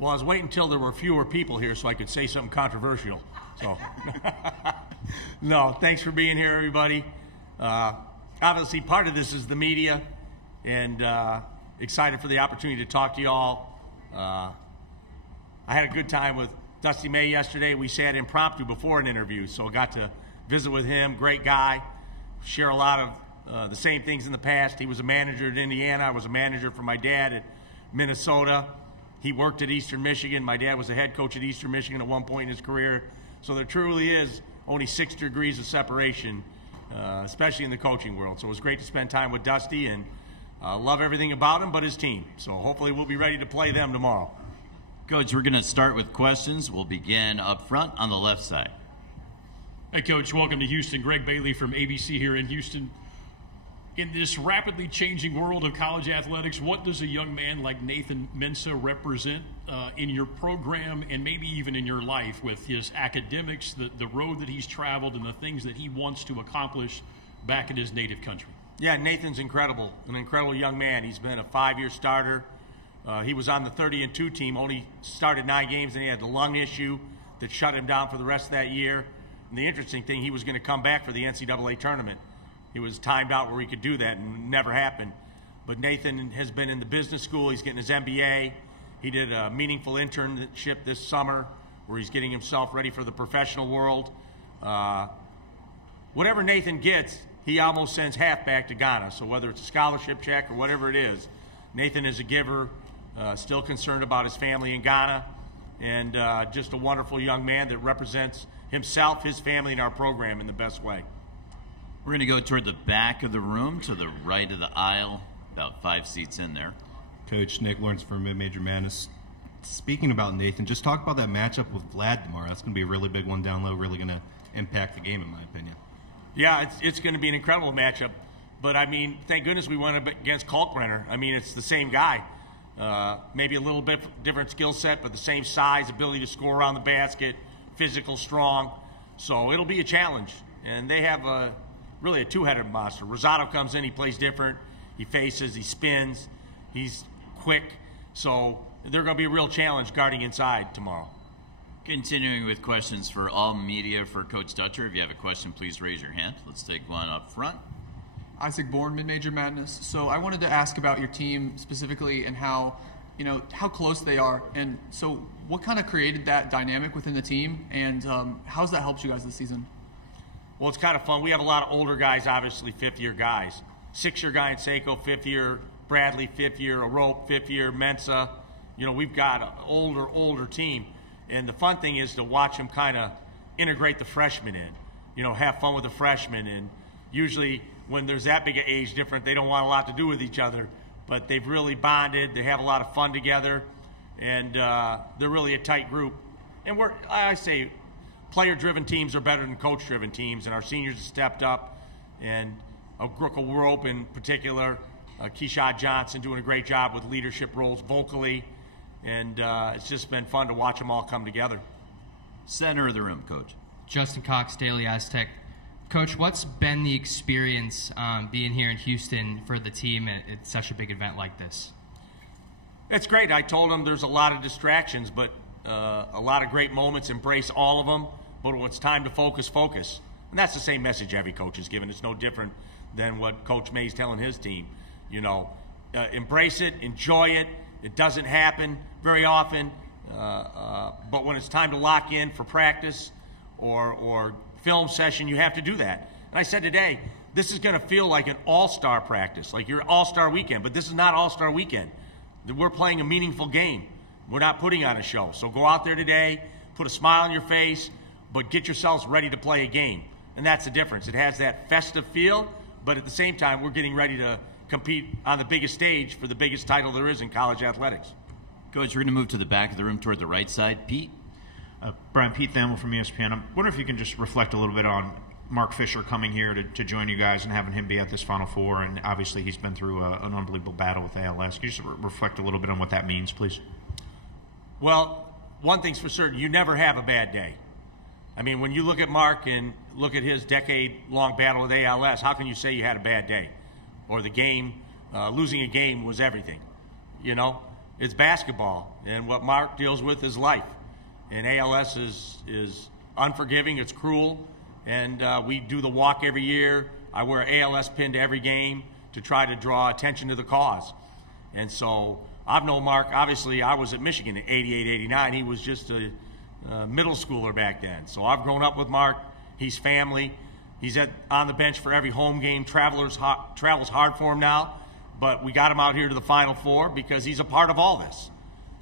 Well, I was waiting until there were fewer people here so I could say something controversial. So, no, thanks for being here, everybody. Obviously, part of this is the media, and excited for the opportunity to talk to you all. I had a good time with Dusty May yesterday. We sat impromptu before an interview, so I got to visit with him. Great guy. Share a lot of the same things in the past. He was a manager at Indiana. I was a manager for my dad at Minnesota. He worked at Eastern Michigan. My dad was a head coach at Eastern Michigan at one point in his career. So there truly is only 6 degrees of separation, especially in the coaching world. So it was great to spend time with Dusty, and love everything about him but his team. So hopefully we'll be ready to play them tomorrow. Coach, we're going to start with questions. We'll begin up front on the left side. Hey, Coach, welcome to Houston. Greg Bailey from ABC here in Houston. In this rapidly changing world of college athletics, what does a young man like Nathan Mensah represent in your program and maybe even in your life with his academics, the road that he's traveled, and the things that he wants to accomplish back in his native country? Yeah, Nathan's incredible, an incredible young man. He's been a 5-year starter. He was on the 30-2 team, only started 9 games, and he had the lung issue that shut him down for the rest of that year. And the interesting thing, he was going to come back for the NCAA tournament. He was timed out where he could do that, and never happened. But Nathan has been in the business school. He's getting his MBA. He did a meaningful internship this summer where he's getting himself ready for the professional world. Whatever Nathan gets, he almost sends half back to Ghana. So whether it's a scholarship check or whatever it is, Nathan is a giver, still concerned about his family in Ghana, and just a wonderful young man that represents himself, his family, and our program in the best way. We're going to go toward the back of the room to the right of the aisle, about 5 seats in there. Coach Nick Lawrence from Mid-Major Madness. Speaking about Nathan, just talk about that matchup with Vlad tomorrow. That's going to be a really big one down low, really going to impact the game in my opinion. Yeah, it's going to be an incredible matchup. But, I mean, thank goodness we went up against Kalkbrenner. I mean, it's the same guy. Maybe a little bit different skill set, but the same size, ability to score around the basket, physical, strong. So it'll be a challenge. And they have really a two-headed monster. Rosado comes in, he plays different. He faces, he spins, he's quick. So they're going to be a real challenge guarding inside tomorrow. Continuing with questions for all media for Coach Dutcher. If you have a question, please raise your hand. Let's take one up front. Isaac Bourne, Mid-Major Madness. So I wanted to ask about your team specifically and how close they are. And so what kind of created that dynamic within the team, and how's that helped you guys this season? Well, it's kind of fun. We have a lot of older guys, obviously, 5th-year guys. 6-year guy in SEIKO, 5th year, Bradley, 5th year, Arope, 5th year, Mensah. We've got an older team. And the fun thing is to watch them kind of integrate the freshmen in, have fun with the freshmen. And usually when there's that big an age difference, they don't want a lot to do with each other. But they've really bonded. They have a lot of fun together. And they're really a tight group. And I say, player-driven teams are better than coach-driven teams, and our seniors have stepped up. And Rope in particular, Keyshawn Johnson doing a great job with leadership roles vocally. And it's just been fun to watch them all come together. Center of the room, Coach. Justin Cox, Daily Aztec. Coach, what's been the experience being here in Houston for the team at such a big event like this? It's great. I told them there's a lot of distractions, but a lot of great moments. Embrace all of them. But when it's time to focus, focus. And that's the same message every coach is given. It's no different than what Coach May's telling his team. Embrace it, enjoy it. It doesn't happen very often. But when it's time to lock in for practice or film session, you have to do that. And I said today, this is going to feel like an all-star practice, like your all-star weekend. But this is not all-star weekend. We're playing a meaningful game. We're not putting on a show. So go out there today, put a smile on your face, but get yourselves ready to play a game. And that's the difference. It has that festive feel, but at the same time, we're getting ready to compete on the biggest stage for the biggest title there is in college athletics. Coach, we're going to move to the back of the room toward the right side. Pete? Brian, Pete Thamel from ESPN. I wonder if you can just reflect a little bit on Mark Fisher coming here to join you guys and having him be at this Final Four, and obviously he's been through an unbelievable battle with ALS. Can you just reflect a little bit on what that means, please? Well, one thing's for certain, you never have a bad day. I mean, when you look at Mark and look at his decade-long battle with ALS, how can you say you had a bad day? Or the game, losing a game was everything, it's basketball, and what Mark deals with is life. And ALS is unforgiving, it's cruel, and we do the walk every year. I wear an ALS pin to every game to try to draw attention to the cause. And so I've known Mark, obviously I was at Michigan in 88, 89. He was just a middle schooler back then. So I've grown up with Mark. He's family. He's on the bench for every home game. Travels hard for him now, but we got him out here to the Final Four because he's a part of all this.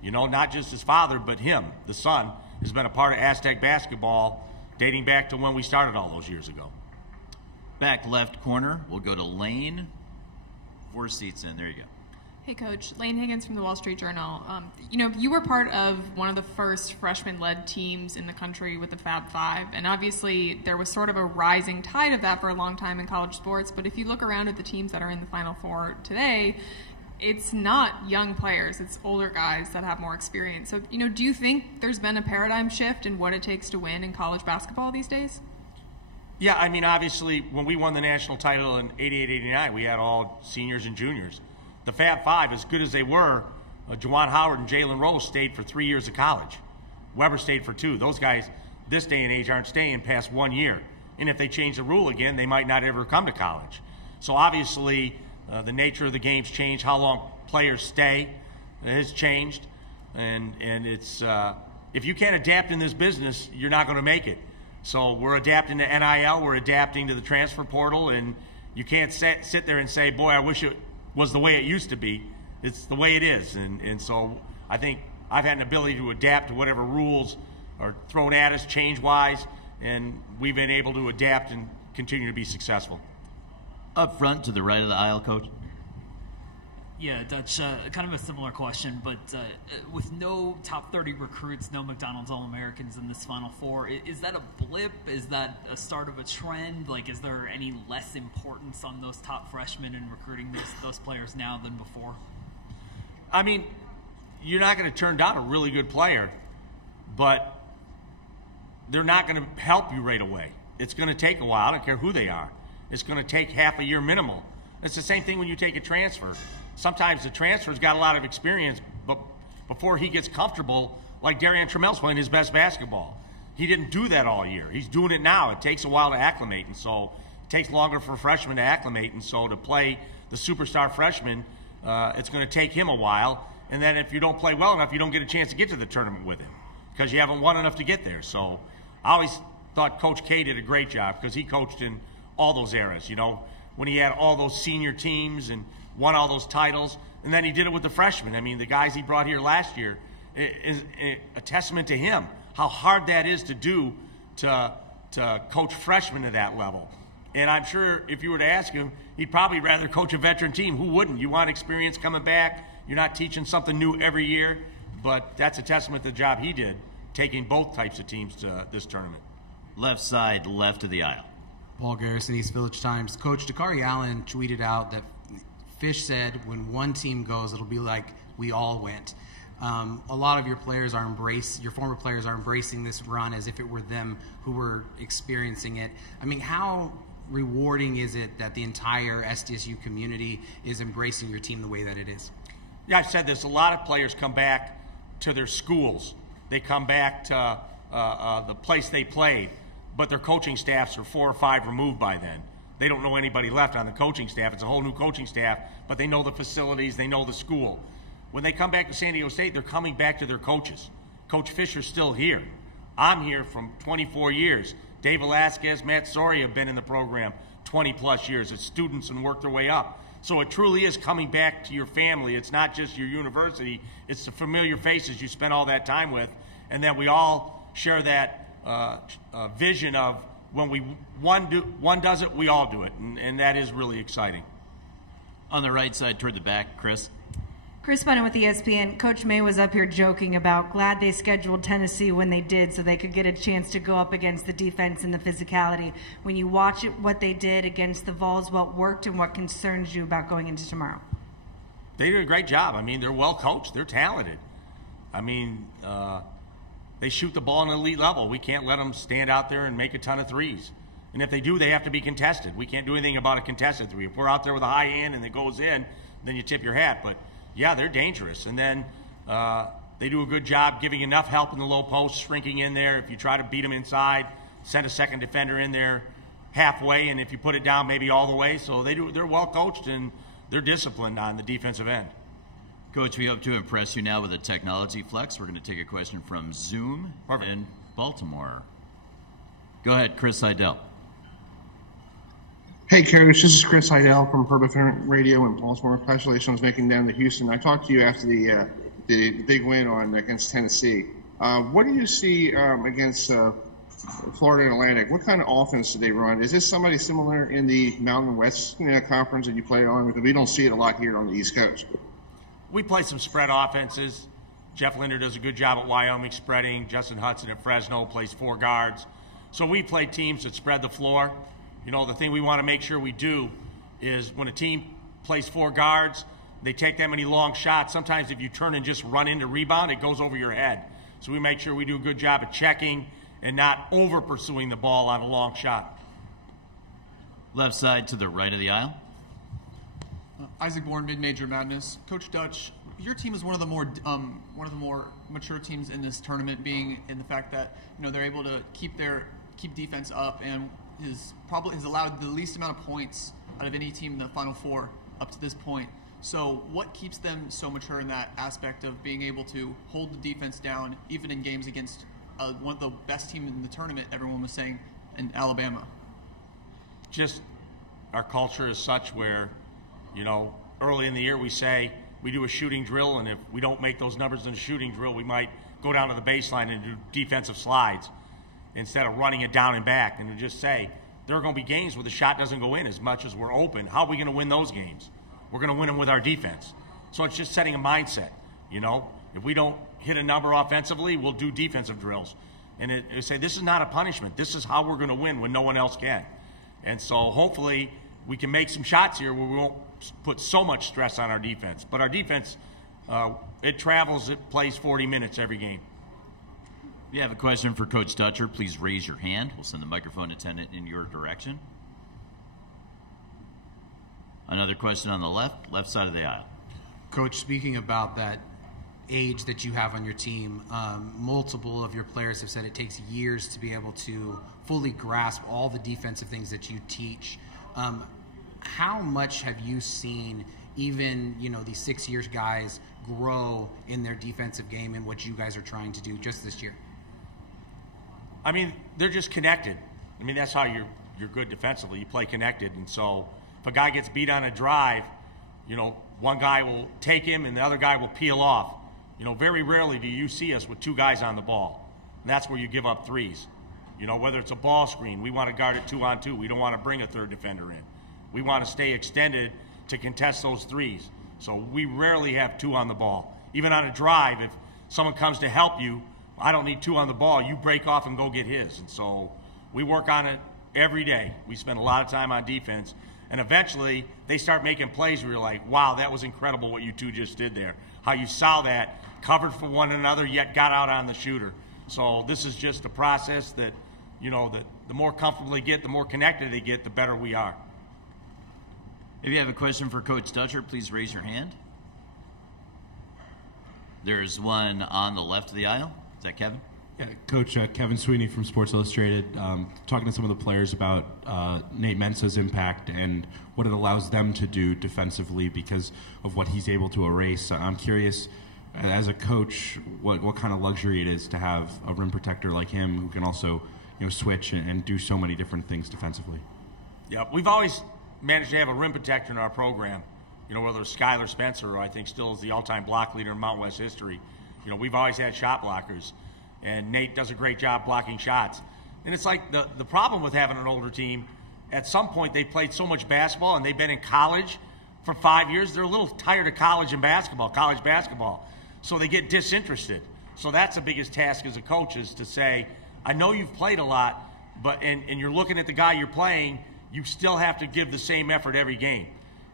You know, not just his father, but him, the son, has been a part of Aztec basketball dating back to when we started all those years ago. Back left corner, we'll go to Lane. 4 seats in. There you go. Hey, Coach. Lane Higgins from the Wall Street Journal. You were part of one of the first freshman-led teams in the country with the Fab Five, and obviously there was sort of a rising tide of that for a long time in college sports, but if you look around at the teams that are in the Final Four today, it's not young players, it's older guys that have more experience. So, do you think there's been a paradigm shift in what it takes to win in college basketball these days? Yeah, I mean, obviously, when we won the national title in 88, 89, we had all seniors and juniors. The Fab Five, as good as they were, Juwan Howard and Jalen Rose stayed for 3 years of college. Weber stayed for 2. Those guys, this day and age, aren't staying past 1 year. And if they change the rule again, they might not ever come to college. So obviously, the nature of the game's changed. How long players stay has changed. And it's if you can't adapt in this business, you're not going to make it. So we're adapting to NIL. We're adapting to the transfer portal. And you can't sit there and say, boy, I wish it was the way it used to be. It's the way it is. And so I think I've had an ability to adapt to whatever rules are thrown at us change-wise. And we've been able to adapt and continue to be successful. Up front to the right of the aisle, Coach. Yeah, Dutch, kind of a similar question, but with no top 30 recruits, no McDonald's All-Americans in this Final Four, is that a blip? Is that a start of a trend? Like, is there any less importance on those top freshmen and recruiting those players now than before? I mean, you're not going to turn down a really good player, but they're not going to help you right away. It's going to take a while. I don't care who they are. It's going to take half a year minimal. It's the same thing when you take a transfer. Sometimes the transfer's got a lot of experience, but before he gets comfortable, like Darian Trammell's playing his best basketball. He didn't do that all year. He's doing it now. It takes a while to acclimate, and so it takes longer for freshmen to acclimate, and so to play the superstar freshman, it's going to take him a while. And then if you don't play well enough, you don't get a chance to get to the tournament with him because you haven't won enough to get there. So I always thought Coach K did a great job because he coached in all those eras, when he had all those senior teams and won all those titles, and then he did it with the freshmen. I mean, the guys he brought here last year is a testament to him, how hard that is to do to coach freshmen at that level. And I'm sure if you were to ask him, he'd probably rather coach a veteran team. Who wouldn't? You want experience coming back. You're not teaching something new every year, but that's a testament to the job he did, taking both types of teams to this tournament. Left side, left of the aisle. Paul Garrison, East Village Times. Coach, Dakari Allen tweeted out that Fish said when one team goes, it'll be like we all went. A lot of your players your former players are embracing this run as if it were them who were experiencing it. I mean, how rewarding is it that the entire SDSU community is embracing your team the way that it is? Yeah, I've said this. A lot of players come back to their schools. They come back to the place they played, but their coaching staffs are 4 or 5 removed by then. They don't know anybody left on the coaching staff. It's a whole new coaching staff, but they know the facilities, they know the school. When they come back to San Diego State, they're coming back to their coaches. Coach Fisher's still here. I'm here from 24 years. Dave Velasquez, Matt Soria have been in the program 20-plus years as students and worked their way up. So it truly is coming back to your family. It's not just your university. It's the familiar faces you spent all that time with, and then we all share that vision of when one does it, we all do it, and that is really exciting. On the right side toward the back, Chris. Chris Bunnan with ESPN. Coach May was up here joking about glad they scheduled Tennessee when they did so they could get a chance to go up against the defense and the physicality. When you watch what they did against the Vols, what worked and what concerns you about going into tomorrow? They did a great job. I mean, they're well coached. They're talented. I mean, they shoot the ball on an elite level. We can't let them stand out there and make a ton of threes. And if they do, they have to be contested. We can't do anything about a contested three. If we're out there with a high end and it goes in, then you tip your hat. But, yeah, they're dangerous. And then They do a good job giving enough help in the low post, shrinking in there. If you try to beat them inside, send a second defender in there halfway, and if you put it down, maybe all the way. So they're well coached and they're disciplined on the defensive end. Coach, we hope to impress you now with a technology flex. We're going to take a question from Zoom in Baltimore. Go ahead, Chris Heidel. Hey, Coach, this is Chris Heidel from Purple Radio in Baltimore. Congratulations on making down to Houston. I talked to you after the big win against Tennessee. What do you see against Florida Atlantic? What kind of offense do they run? Is this somebody similar in the Mountain West Conference that you play on? Because we don't see it a lot here on the East Coast. We play some spread offenses. Jeff Linder does a good job at Wyoming spreading. Justin Hudson at Fresno plays 4 guards. So we play teams that spread the floor. You know, the thing we want to make sure we do is when a team plays 4 guards, they take that many long shots. Sometimes if you turn and just run into rebound, it goes over your head. So we make sure we do a good job of checking and not over pursuing the ball on a long shot. Left side to the right of the aisle. Isaac Bourne, Mid-Major Madness. Coach Dutch, your team is one of the more mature teams in this tournament, being in the fact that they're able to keep defense up and has allowed the least amount of points out of any team in the Final Four up to this point. So what keeps them so mature in that aspect of being able to hold the defense down, even in games against one of the best teams in the tournament, everyone was saying, in Alabama? Just our culture is such where, early in the year we say we do a shooting drill, and if we don't make those numbers in the shooting drill, we might go down to the baseline and do defensive slides instead of running it down and back. And we just say there are going to be games where the shot doesn't go in as much as we're open. How are we going to win those games? We're going to win them with our defense. So it's just setting a mindset. If we don't hit a number offensively, we'll do defensive drills. And it say this is not a punishment. This is how we're going to win when no one else can. And so hopefully we can make some shots here where we won't put so much stress on our defense. But our defense, it travels, it plays 40 minutes every game. If you have a question for Coach Dutcher, please raise your hand. We'll send the microphone attendant in your direction. Another question on the left side of the aisle. Coach, speaking about that age that you have on your team, multiple of your players have said it takes years to be able to fully grasp all the defensive things that you teach. How much have you seen even, these 6-year guys grow in their defensive game and what you guys are trying to do just this year? I mean, they're just connected. I mean, that's how you're good defensively. You play connected. And so if a guy gets beat on a drive, one guy will take him and the other guy will peel off. Very rarely do you see us with 2 guys on the ball. And that's where you give up threes. Whether it's a ball screen, we want to guard it 2-on-2. We don't want to bring a third defender in. We want to stay extended to contest those threes. So we rarely have 2 on the ball. Even on a drive, if someone comes to help you, I don't need 2 on the ball. You break off and go get his. And so we work on it every day. We spend a lot of time on defense. And eventually, they start making plays where you're like, wow, that was incredible what you 2 just did there. How you saw that, covered for one another, yet got out on the shooter. So this is just a process that, the more comfortable they get, the more connected they get, the better we are. If you have a question for Coach Dutcher, please raise your hand. There's one on the left of the aisle. Is that Kevin? Yeah, Coach, Kevin Sweeney from Sports Illustrated, talking to some of the players about Nate Mensah's impact and what it allows them to do defensively because of what he's able to erase. I'm curious, as a coach, what kind of luxury it is to have a rim protector like him who can also switch and do so many different things defensively. Yeah, we've always managed to have a rim protector in our program. Whether it's Skylar Spencer, who I think still is the all-time block leader in Mountain West history. We've always had shot blockers. And Nate does a great job blocking shots. And it's like the problem with having an older team, at some point they played so much basketball and they've been in college for 5 years, they're a little tired of college basketball. So they get disinterested. So that's the biggest task as a coach is to say, I know you've played a lot, but and you're looking at the guy you're playing, you still have to give the same effort every game.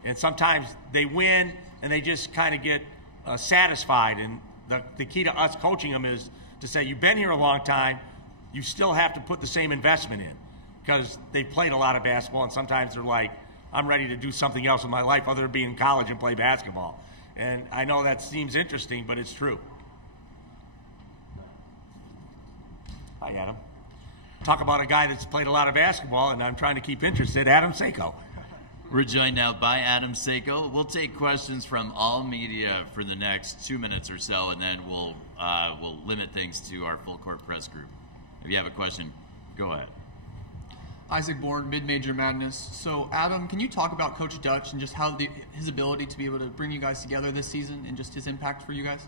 And sometimes they win and they just kind of get satisfied. And the key to us coaching them is to say, you've been here a long time, you still have to put the same investment in because they played a lot of basketball and sometimes they're like, I'm ready to do something else in my life other than being in college and play basketball. And I know that seems interesting, but it's true. Hi, Adam. Talk about a guy that's played a lot of basketball, and I'm trying to keep interested, Adam SEIKO. We're joined now by Adam SEIKO. We'll take questions from all media for the next 2 minutes or so, and then we'll limit things to our full court press group. If you have a question, go ahead. Isaac Bourne, Mid-Major Madness. So, Adam, can you talk about Coach Dutch and just how his ability to be able to bring you guys together this season and just his impact for you guys?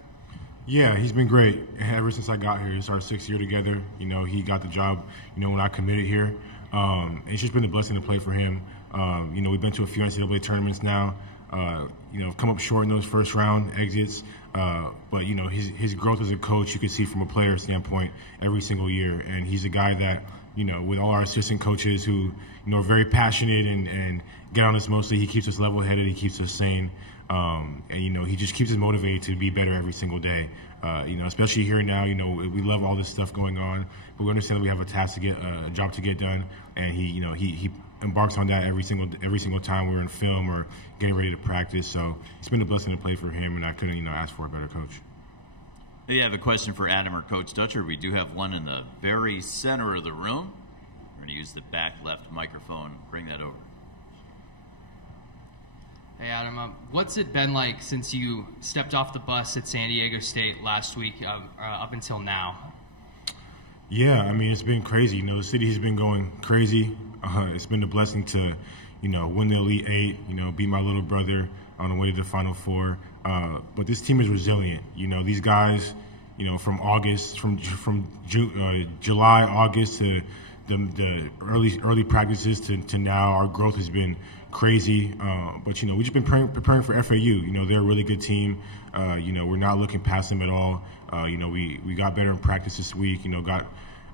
Yeah, he's been great ever since I got here. It's our 6th year together. You know, he got the job, you know, when I committed here. It's just been a blessing to play for him. You know, we've been to a few NCAA tournaments now. You know, come up short in those first round exits. But, you know, his growth as a coach, you can see from a player standpoint every single year. And he's a guy that, you know, with all our assistant coaches who, you know, are very passionate and get on us mostly, he keeps us level-headed, he keeps us sane. And, you know, he just keeps us motivated to be better every single day. You know, especially here now, you know, we love all this stuff going on, but we understand that we have a task to get, a job to get done. And he, you know, he embarks on that every single time we're in film or getting ready to practice. So it's been a blessing to play for him, and I couldn't, you know, ask for a better coach. Do you have a question for Adam or Coach Dutcher? We do have one in the very center of the room. We're going to use the back left microphone. Bring that over. Hey, Adam, what's it been like since you stepped off the bus at San Diego State last week up until now? Yeah, I mean, it's been crazy. You know, the city has been going crazy. It's been a blessing to, you know, win the Elite Eight, you know, beat my little brother on the way to the Final Four. But this team is resilient. You know, these guys, you know, from July, August to the early practices to now, our growth has been crazy. But, you know, we've just been preparing for FAU. You know, they're a really good team. You know, we're not looking past them at all. You know, we got better in practice this week, you know, got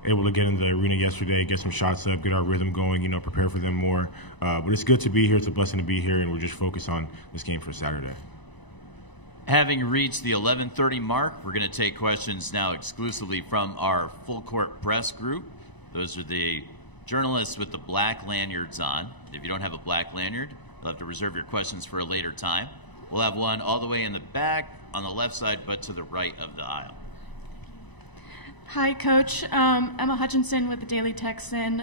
able to get in the arena yesterday, get some shots up, get our rhythm going, you know, prepare for them more. But it's good to be here. It's a blessing to be here, and we're just focused on this game for Saturday. Having reached the 11:30 mark, we're going to take questions now exclusively from our full court press group. Those are the journalists with the black lanyards on. If you don't have a black lanyard, you'll have to reserve your questions for a later time. We'll have one all the way in the back on the left side, but to the right of the aisle. Hi, Coach. Emma Hutchinson with the Daily Texan.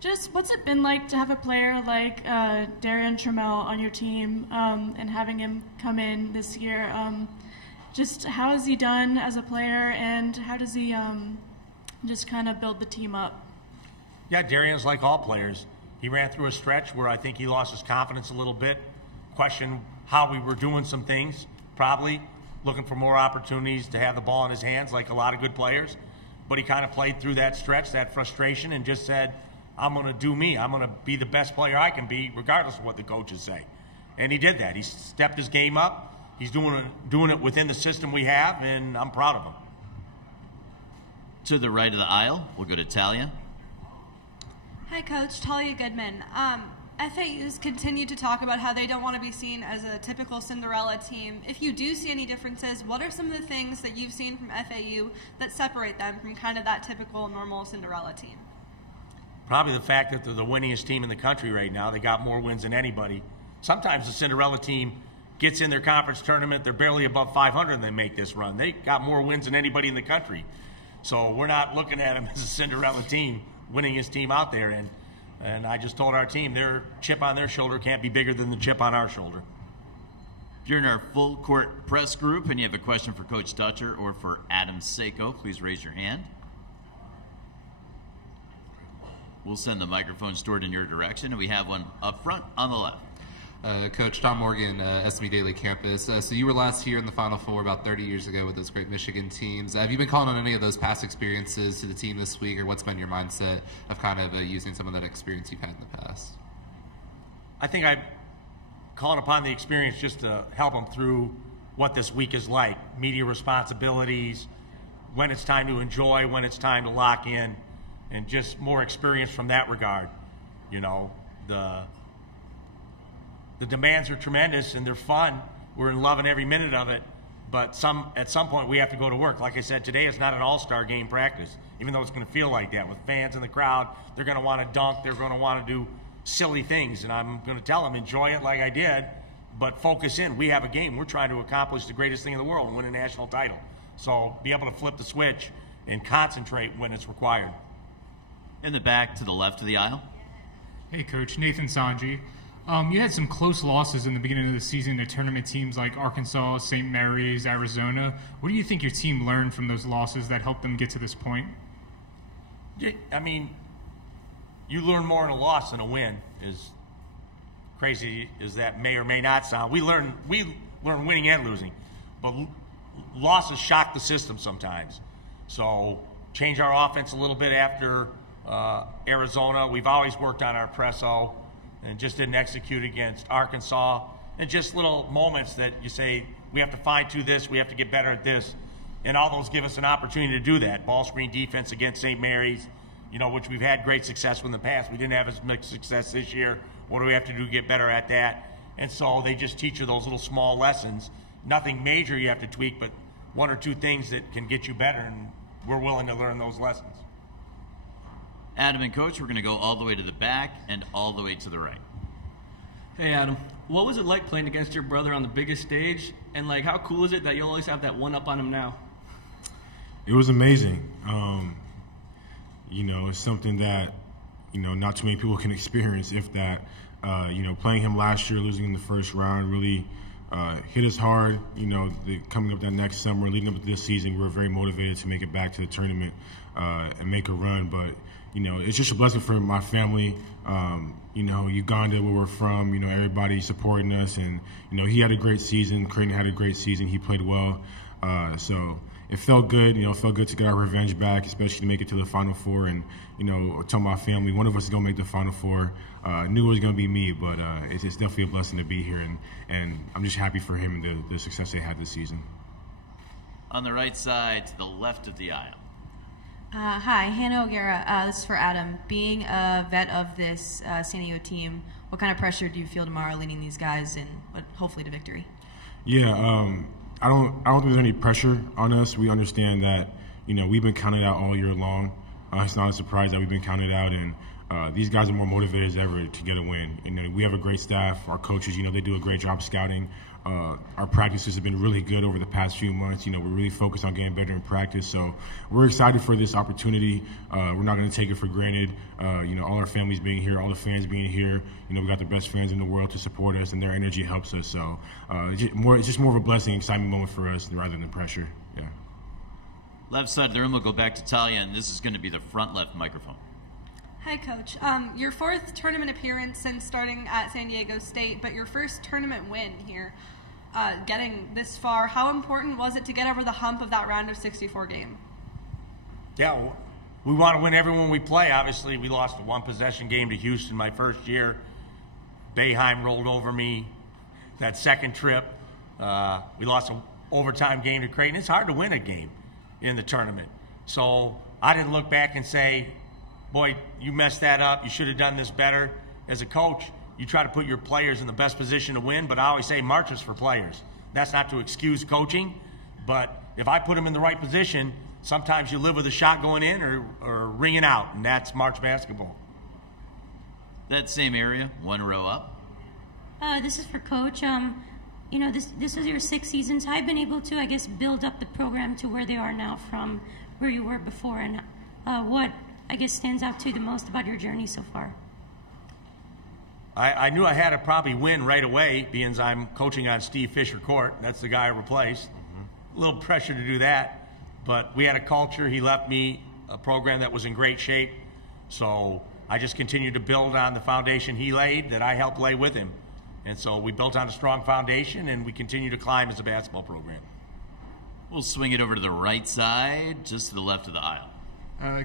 Just what's it been like to have a player like Darian Trammell on your team and having him come in this year? Just how has he done as a player, and how does he just kind of build the team up? Yeah, Darian's like all players. He ran through a stretch where I think he lost his confidence a little bit, questioned how we were doing some things, probably looking for more opportunities to have the ball in his hands like a lot of good players. But he kind of played through that stretch, that frustration, and just said, I'm going to do me. I'm going to be the best player I can be regardless of what the coaches say. And he did that. He stepped his game up. He's doing it within the system we have, and I'm proud of him. To the right of the aisle, we'll go to Talia. Hi, Coach. Talia Goodman. FAU's continued to talk about how they don't want to be seen as a typical Cinderella team. If you do see any differences, what are some of the things that you've seen from FAU that separate them from kind of that typical normal Cinderella team? Probably the fact that they're the winningest team in the country right now. They got more wins than anybody. Sometimes the Cinderella team gets in their conference tournament, they're barely above 500 and they make this run. They got more wins than anybody in the country. So we're not looking at them as a Cinderella team, winningest team out there. And I just told our team their chip on their shoulder can't be bigger than the chip on our shoulder. If you're in our full court press group and you have a question for Coach Dutcher or for Adam SEIKO, please raise your hand. We'll send the microphone stored in your direction, and we have one up front on the left. Coach Tom Morgan, SME Daily Campus. So you were last here in the Final Four about 30 years ago with those great Michigan teams. Have you been calling on any of those past experiences to the team this week, or what's been your mindset of kind of using some of that experience you've had in the past? I think I'm calling upon the experience just to help them through what this week is like. Media responsibilities, when it's time to enjoy, when it's time to lock in, and just more experience from that regard. You know, the demands are tremendous and they're fun. We're loving every minute of it, but at some point we have to go to work. Like I said, today is not an all-star game practice, even though it's going to feel like that. With fans in the crowd, they're going to want to dunk, they're going to want to do silly things, and I'm going to tell them, enjoy it like I did, but focus in. We have a game. We're trying to accomplish the greatest thing in the world and win a national title. So be able to flip the switch and concentrate when it's required. In the back to the left of the aisle. Hey, Coach. Nathan Sanji. You had some close losses in the beginning of the season to tournament teams like Arkansas, St. Mary's, Arizona. What do you think your team learned from those losses that helped them get to this point? I mean, you learn more in a loss than a win, as crazy as that may or may not sound. We learn winning and losing, but losses shock the system sometimes. So change our offense a little bit after Arizona. We've always worked on our presso and just didn't execute against Arkansas. And just little moments that you say, we have to fine-tune this, we have to get better at this. And all those give us an opportunity to do that. Ball screen defense against St. Mary's, which we've had great success with in the past. We didn't have as much success this year. What do we have to do to get better at that? And so they just teach you those little small lessons. Nothing major you have to tweak, but one or two things that can get you better, and we're willing to learn those lessons. Adam and Coach, we're going to go all the way to the back and all the way to the right. Hey, Adam. What was it like playing against your brother on the biggest stage? And, how cool is it that you'll always have that one up on him now? It was amazing. It's something that, not too many people can experience, if that. Playing him last year, losing in the first round, really hit us hard. Coming up that next summer, leading up to this season, we were very motivated to make it back to the tournament and make a run. But, it's just a blessing for my family. Uganda, where we're from, everybody supporting us. And, he had a great season. Creighton had a great season. He played well. So it felt good. It felt good to get our revenge back, especially to make it to the Final Four. And, tell my family, one of us is going to make the Final Four. Knew it was going to be me, but it's definitely a blessing to be here. And I'm just happy for him and the success they had this season. On the right side to the left of the aisle. Hi, Hannah O'Gara. This is for Adam. Being a vet of this San Diego team, what kind of pressure do you feel tomorrow leading these guys in, hopefully, to victory? Yeah, I don't think there's any pressure on us. We understand that, we've been counted out all year long. It's not a surprise that we've been counted out, and these guys are more motivated as ever to get a win. And we have a great staff. Our coaches, they do a great job scouting. Our practices have been really good over the past few months. We're really focused on getting better in practice. So we're excited for this opportunity. We're not going to take it for granted. All our families being here, all the fans being here. We got the best fans in the world to support us, and their energy helps us. So it's just more of a blessing, exciting moment for us rather than pressure. Yeah. Left side of the room, we'll go back to Talia, and this is going to be the front left microphone. Hi, Coach. Your fourth tournament appearance since starting at San Diego State, but your first tournament win here, getting this far. How important was it to get over the hump of that round of 64 game? Yeah, we want to win everyone we play. Obviously, we lost a one-possession game to Houston my first year. Boeheim rolled over me that second trip. We lost an overtime game to Creighton. It's hard to win a game in the tournament. So I didn't look back and say, boy, you messed that up. You should have done this better. As a coach, you try to put your players in the best position to win, but I always say March is for players. That's not to excuse coaching, but if I put them in the right position, sometimes you live with a shot going in or ringing out, and that's March basketball. That same area, one row up. This is for Coach. This was your 6 seasons. I've been able to, build up the program to where they are now from where you were before, and what stands out to you the most about your journey so far? I knew I had to probably win right away, being I'm coaching on Steve Fisher Court. That's the guy I replaced. A little pressure to do that, but we had a culture. He left me a program that was in great shape, so I just continued to build on the foundation he laid that I helped lay with him. And so we built on a strong foundation, and we continue to climb as a basketball program. We'll swing it over to the right side, just to the left of the aisle.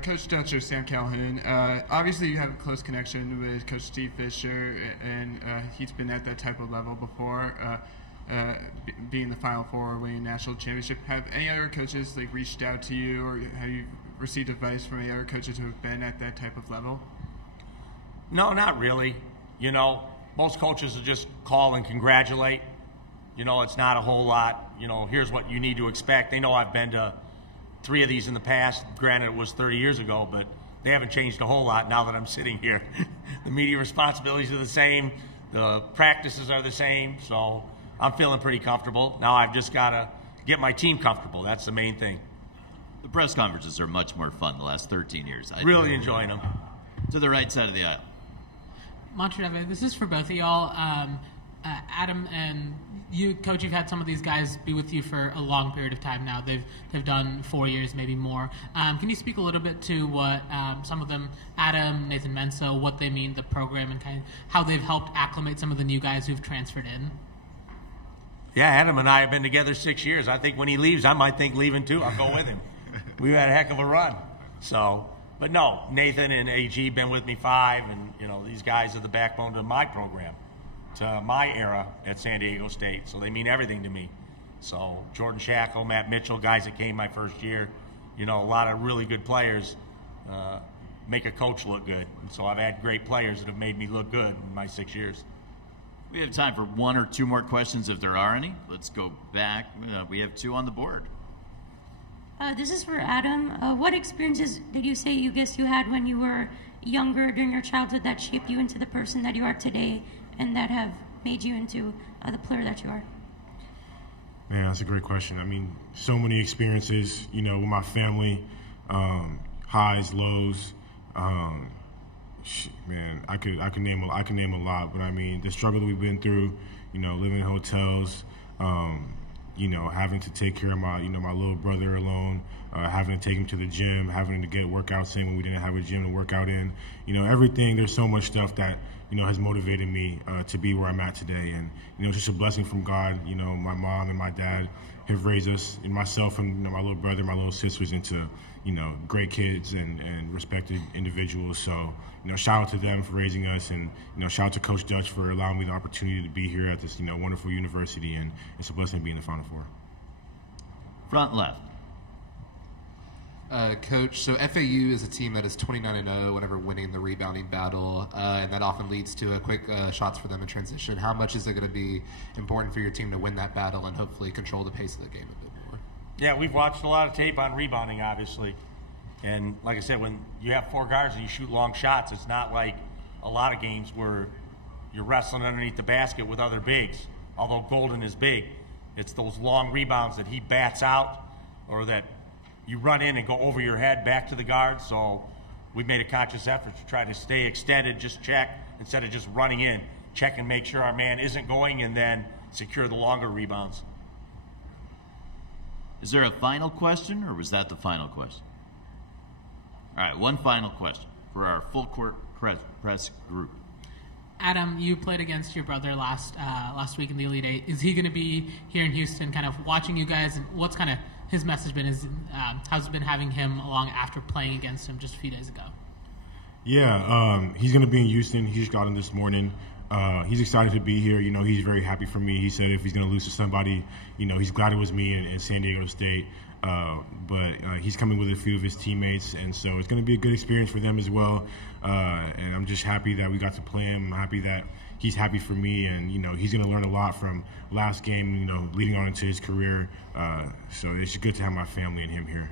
Coach Dutcher, Sam Calhoun. Obviously, you have a close connection with Coach Steve Fisher, and he's been at that type of level before, being the Final Four, winning national championship. Have any other coaches reached out to you, or have you received advice from any other coaches who have been at that type of level? No, not really. Most coaches will just call and congratulate. It's not a whole lot. Here's what you need to expect. They know I've been to 3 of these in the past. Granted, it was 30 years ago, but they haven't changed a whole lot now that I'm sitting here. The media responsibilities are the same. The practices are the same, so I'm feeling pretty comfortable. Now I've just got to get my team comfortable. That's the main thing. The press conferences are much more fun the last 13 years. Really enjoying them. To the right side of the aisle. Montreve, this is for both of y'all. Adam and you, Coach, you've had some of these guys be with you for a long period of time now. They've done 4 years, maybe more. Can you speak a little bit to what some of them, Adam, Nathan Menso, what they mean to the program and kind of how they've helped acclimate some of the new guys who've transferred in? Yeah, Adam and I have been together 6 years. I think when he leaves, I might think leaving too. I'll go with him. We've had a heck of a run. So, but no, Nathan and AG been with me 5, and these guys are the backbone to my program, to my era at San Diego State. So they mean everything to me. So Jordan Shackle, Matt Mitchell, guys that came my first year, a lot of really good players make a coach look good. And so I've had great players that have made me look good in my 6 years. We have time for 1 or 2 more questions if there are any. Let's go back. We have 2 on the board. This is for Adam. What experiences did you say you had when you were younger during your childhood that shaped you into the person that you are today and that have made you into the player that you are? Man, that's a great question. I mean, so many experiences, with my family, highs, lows. Man, I could name a lot, but I mean, the struggle that we've been through, living in hotels, having to take care of my little brother alone, having to take him to the gym, having to get workouts in when we didn't have a gym to work out in. Everything. There's so much stuff that has motivated me to be where I'm at today, and it's just a blessing from God. My mom and my dad have raised us, and myself and my little brother, my little sisters, into great kids and respected individuals. So shout out to them for raising us, and shout out to Coach Dutch for allowing me the opportunity to be here at this wonderful university, and it's a blessing to be in the Final Four. Front left. Coach, so FAU is a team that is 29-0 whenever winning the rebounding battle, and that often leads to quick shots for them in transition. How much is it going to be important for your team to win that battle and hopefully control the pace of the game a bit more? Yeah, we've watched a lot of tape on rebounding, obviously. And like I said, when you have 4 guards and you shoot long shots, it's not like a lot of games where you're wrestling underneath the basket with other bigs, although Golden is big. It's those long rebounds that he bats out, or that you run in and go over your head back to the guard. So we've made a conscious effort to try to stay extended, just check, instead of just running in. Check and make sure our man isn't going, and then secure the longer rebounds. Is there a final question, or was that the final question? All right, 1 final question for our full court press group. Adam, you played against your brother last week in the Elite Eight. Is he going to be here in Houston kind of watching you guys, and what's kind of his message been? How's it been having him along after playing against him just a few days ago? Yeah, he's going to be in Houston. He just got in this morning. He's excited to be here. He's very happy for me. He said if he's going to lose to somebody, he's glad it was me in San Diego State. But he's coming with a few of his teammates, and so it's going to be a good experience for them as well. And I'm just happy that we got to play him. I'm happy that he's happy for me, and he's going to learn a lot from last game, leading on into his career. So it's good to have my family and him here.